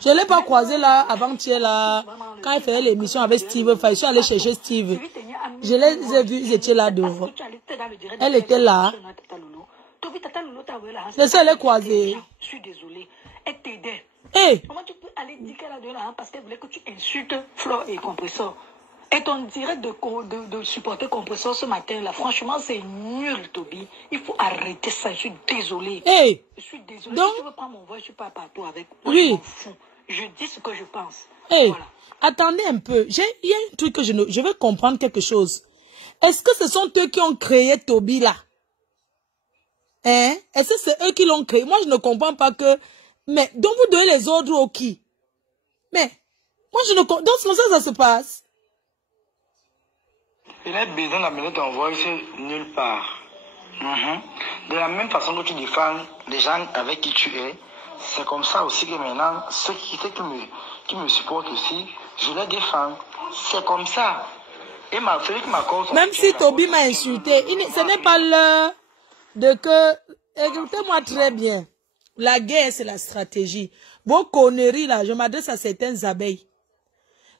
Je ne l'ai pas croisé là, avant-hier là, quand elle faisait l'émission avec Steve. Je suis allée chercher Steve. Je les ai vus, ils étaient là dehors. Elle était là. Laissez les croiser. Je suis désolée. Elle t'aidait. Comment tu peux aller dire qu'elle a donné l'argent parce qu'elle voulait que tu insultes Flore et Compressor? Et ton direct de supporter Compressor ce matin là, franchement c'est nul, Toby. Il faut arrêter ça, je suis désolée. Je suis désolée. Donc, si tu veux prendre mon voix, je suis pas partout avec moi. Oui. Je dis ce que je pense. Voilà. Attendez un peu. Il y a un truc que je veux comprendre quelque chose. Est-ce que ce sont eux qui ont créé Toby là? Est-ce que c'est eux qui l'ont créé? Moi, je ne comprends pas que... Mais, donc vous donnez les ordres au qui? Mais, moi, je ne comprends... Donc, c'est ça se passe. Il a besoin d'amener ton voice nulle part. De la même façon que tu défends les gens avec qui tu es, c'est comme ça aussi que maintenant, ceux qui me supportent aussi, je les défends. C'est comme ça. Et celui qui m'accorde... Même si Toby m'a insulté, ce n'est pas l'heure de que... Écoutez-moi très bien. La guerre, c'est la stratégie. Vos conneries, là, je m'adresse à certaines abeilles.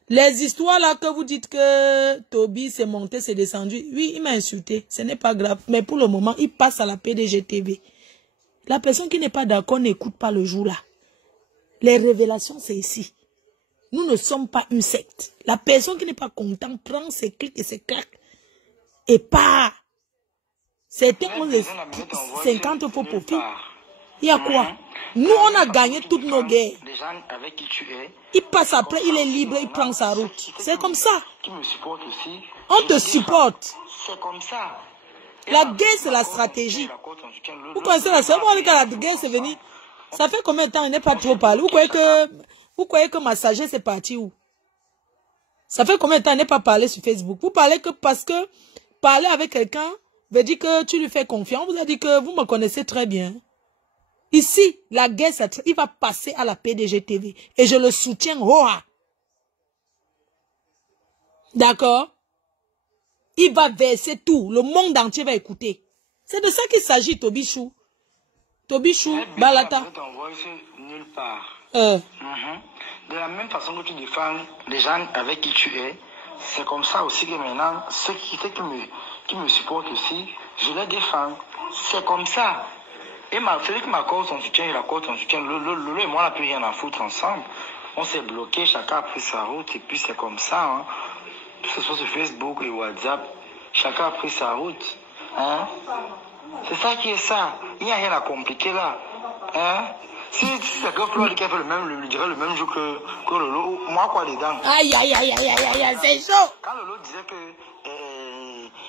Les histoires, là, que vous dites que Toby s'est monté, s'est descendu. Oui, il m'a insulté. Ce n'est pas grave. Mais pour le moment, il passe à la PDGTV. La personne qui n'est pas d'accord n'écoute pas le jour, là. Les révélations, c'est ici. Nous ne sommes pas une secte. La personne qui n'est pas content prend ses clics et ses claques. Et part. Certains ont les 50 faux profils. Il y a quoi? Nous, on a gagné toutes nos guerres. Il passe après, il est libre, il prend sa route. C'est comme ça. On te supporte. C'est comme ça. La guerre, c'est la stratégie. Vous connaissez la stratégie? Quand la guerre, c'est venu. Ça fait combien de temps il n'est pas trop parlé? Vous croyez que ma sagesse est partie où? Ça fait combien de temps elle n'est pas parlé sur Facebook? Vous parlez que parce que parler avec quelqu'un veut dire que tu lui fais confiance. Vous avez dit que vous me connaissez très bien. Ici, la guerre, il va passer à la PDG TV. Et je le soutiens. D'accord? Il va verser tout. Le monde entier va écouter. C'est de ça qu'il s'agit, Tobichou. Tobichou, Balata. Nulle part. De la même façon que tu défends les gens avec qui tu es, c'est comme ça aussi que maintenant, ceux qui me supportent aussi, je les défends. C'est comme ça. Et celui qui m'accorde son soutien, il accorde son soutien. Lolo et moi, on n'a plus rien à foutre ensemble. On s'est bloqué, chacun a pris sa route, et puis c'est comme ça. Hein. Que ce soit sur Facebook et WhatsApp, chacun a pris sa route. Hein. C'est ça qui est ça. Il n'y a rien à compliquer là. Hein. Si c'est que Flo qui a fait le même jour que Lolo, moi quoi dedans? Aïe, aïe, aïe, aïe, aïe, aïe, c'est chaud. Quand Lolo disait que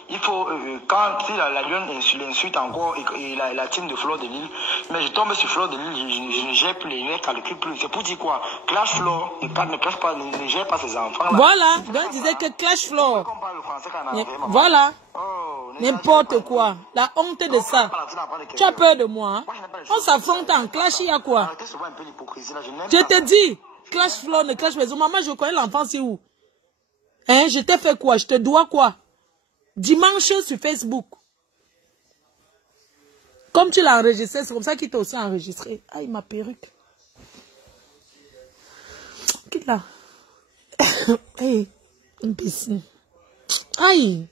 il faut, quand la lionne l'insulte encore et la team de Fleur de Lille, mais je tombe sur Fleur de Lille, je ne gère plus les mecs, calcule plus. C'est pour dire quoi? Clash Fleur ne gère pas ses enfants. Là. Voilà, je disais que Clash Fleur. Voilà. N'importe quoi. La honte de ça. Tu as peur de moi. Hein? On s'affronte en clash, il y a quoi? Je te dis, Clash Fleur ne clash pas. Maman, je connais l'enfant, c'est où? Hein, je t'ai fait quoi? Je te dois quoi? Dimanche sur Facebook. Comme tu l'as enregistré, c'est comme ça qu'il t'a aussi enregistré. Aïe, ma perruque. Quitte là. Hey, une piscine. Aïe.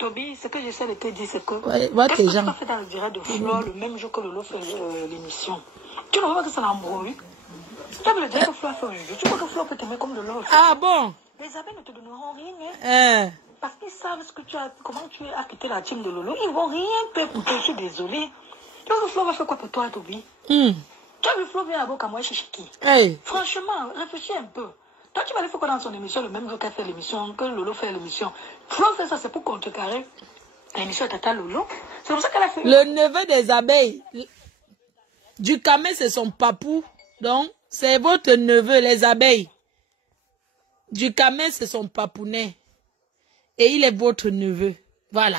Toby, ce que j'essaie de te dire, c'est que ouais, qu'est-ce que tu as fait dans le direct de Flore le même jour que Lolo fait l'émission? Tu ne vois pas que ça l'embrouille? Tu as vu le direct que Flore fait aujourd'hui? Tu crois que Flore peut t'aimer comme de l'or? Ah bon? Les amis ne te donneront rien. Parce qu'ils savent ce que comment tu as quitté la team de Lolo. Ils ne vont rien faire pour toi. Je suis désolée. Donc Flore va faire quoi pour toi, Toby? Tu as vu Flore bien à Boka, moi, Chichiki. Franchement, réfléchis un peu. Toi, tu vas aller faire quoi dans son émission le même jour qu'elle fait l'émission, que Lolo fait l'émission? Flore fait ça, c'est pour contrecarrer l'émission de Tata Lolo. C'est pour ça qu'elle a fait. Le neveu des abeilles. Du camé, c'est son papou. Donc, c'est votre neveu, les abeilles. Du camé, c'est son papounet. Et il est votre neveu. Voilà.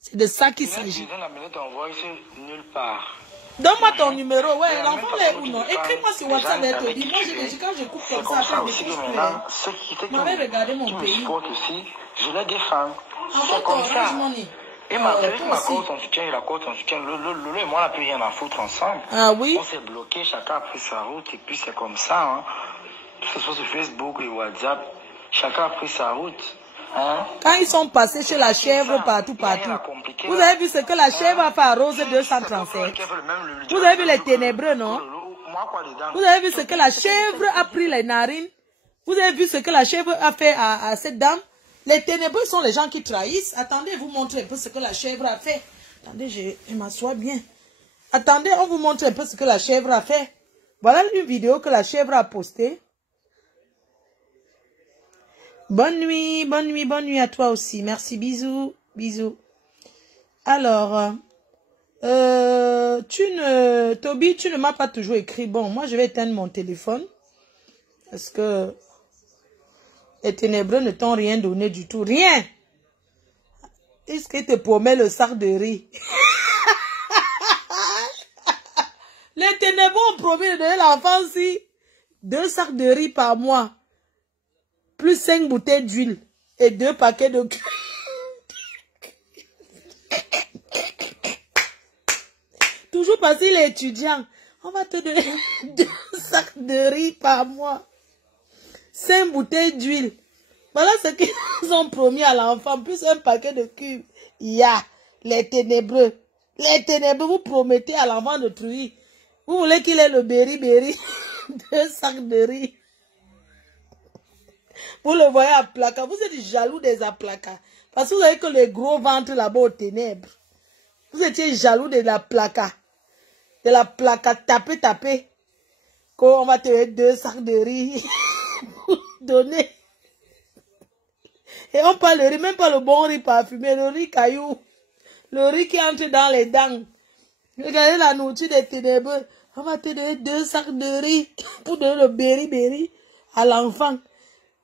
C'est de ça qu'il s'agit. Nulle part. Donne-moi ton numéro. Ouais, l'enfant est où non? Écris-moi sur WhatsApp. Moi, quand je coupe comme ça, après, je coupe. M'avais regardé mon pays. Je le défends. C'est comme ça. Et celui qui m'accorde son soutien, il accorde son soutien. Lolo et moi, on n'a plus rien à foutre ensemble. Ah oui? On s'est bloqué, chacun a pris sa route, et puis c'est comme ça. Hein. Que ce soit sur Facebook et WhatsApp, chacun a pris sa route. Hein? Quand ils sont passés chez la chèvre partout. Vous avez vu ce que la chèvre a fait à Rose 237? Vous avez vu les ténébreux, non? Vous avez vu ce que la chèvre a pris les narines? Vous avez vu ce que la chèvre a fait à cette dame? Les ténébreux sont les gens qui trahissent. Attendez, vous montre un peu ce que la chèvre a fait. Attendez, je m'assois bien. Attendez, on vous montre un peu ce que la chèvre a fait. Voilà une vidéo que la chèvre a postée. Bonne nuit à toi aussi. Merci, bisous, bisous. Alors, Toby, tu ne m'as pas toujours écrit. Bon, moi, je vais éteindre mon téléphone. Parce que les ténébreux ne t'ont rien donné du tout. Rien. Est-ce qu'il te promet le sac de riz? Les ténébreux ont promis de donner l'enfant-ci 2 sacs de riz par mois. Plus 5 bouteilles d'huile et 2 paquets de... Toujours parce qu'il est étudiant. On va te donner 2 sacs de riz par mois. 5 bouteilles d'huile. Voilà ce qu'ils ont promis à l'enfant. Plus un paquet de cubes. Les ténébreux. Les ténébreux, vous promettez à l'enfant de truie. Vous voulez qu'il ait le berry. 2 sacs de riz. Vous le voyez à Plaka. Vous êtes jaloux des Aplaka. Parce que vous avez que le gros ventre là-bas aux ténèbres. Vous étiez jaloux de la Plaka. De la Plaka tapé. Qu'on va te mettre 2 sacs de riz. Pour donner. Et on parle de riz, même pas le bon riz parfumé, le riz caillou. Le riz qui entre dans les dents. Regardez la nourriture des ténébreux. On va te donner 2 sacs de riz. Pour donner le berry à l'enfant.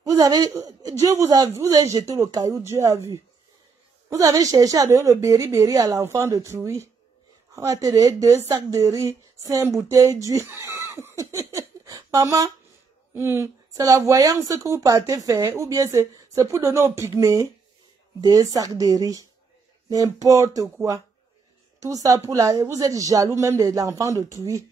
Dieu vous a vu, vous avez jeté le caillou, Dieu a vu. Vous avez cherché à donner le béri-béri à l'enfant de Trouy. On va te donner 2 sacs de riz, 5 bouteilles d'huile. Maman, c'est la voyance que vous partez faire, ou bien c'est pour donner aux pygmées 2 sacs de riz. N'importe quoi. Tout ça pour la... Vous êtes jaloux même de l'enfant de Trouy.